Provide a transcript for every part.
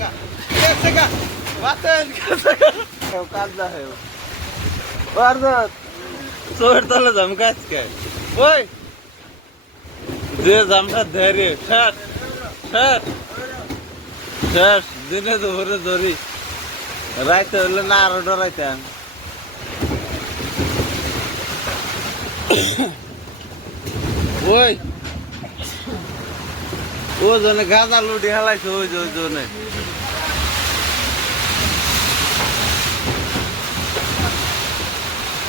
গা গেছে গা বাতেন গেছে গা কাজ না হয় বারদাত তোর তলে জমকাজ কে ওই যে জামটা ধরে শেষ শেষ শেষ দিনে দুপুরে ধরি রাইতে হলে না আরো ডরাইতাম ওই ও জনে গাঁজা লুটি হালাইছে ওই জনে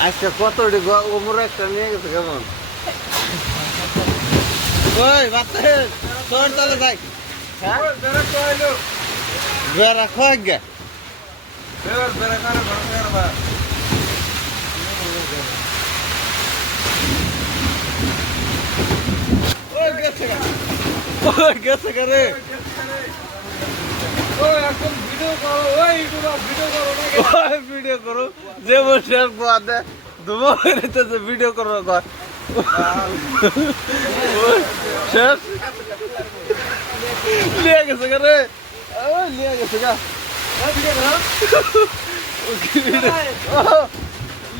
আজকে কতটি ওমর একটা নিয়ে গেছে কেমন ওই বাচ্চা তোর তাহলে যাই বেড়া খোয়াক গে গেছে রে ভিডিও করো যে বসে দুমা হইতেছে ভিডিও করো শেষ লিয়ে গেছে রে লিয়ে গেছে গা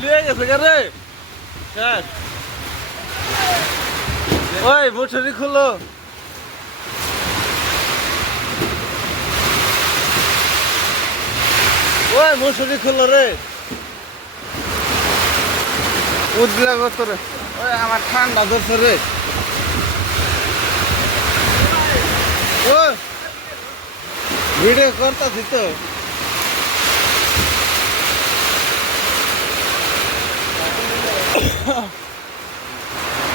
লিয়ে গেছে রে শেষ ওই মুঠুরি খুলো ওই মুসুরি খুলো রে উদ্রা কত রে ওই আমার ঠান্ডা ধরছে রে ও ভিডিও করতেছি তো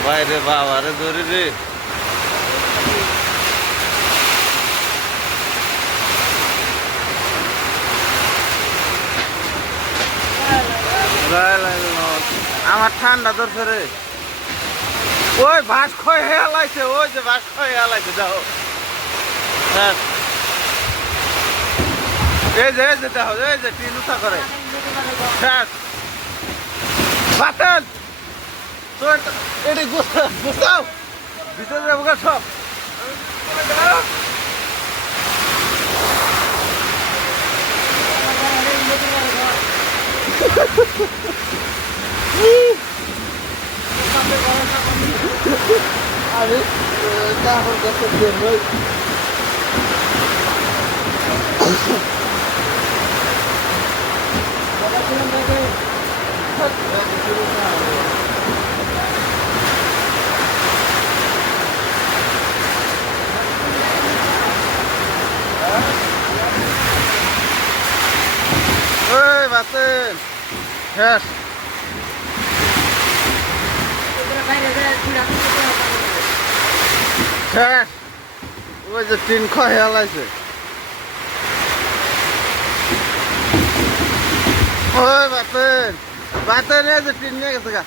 বাইরে বাবা রে ধরি রে আমার ঠান্ডা ধরছে রে ওই ভাস খয় হেলাইছে ওই যে ভাস খয় হেলাইছে যাও এই যে দেখো এই যে টিন উঠা করে বাতেন তোর এটি গুছাও ভিতরে যাবো সব আরে তাহলে কত দিন ভাই ওই বাতেন শেষ শেষ ওই যে টিন খয় হেলাইছে ওই বাতেন বাতেন এই যে টিন নিয়ে গেছে গা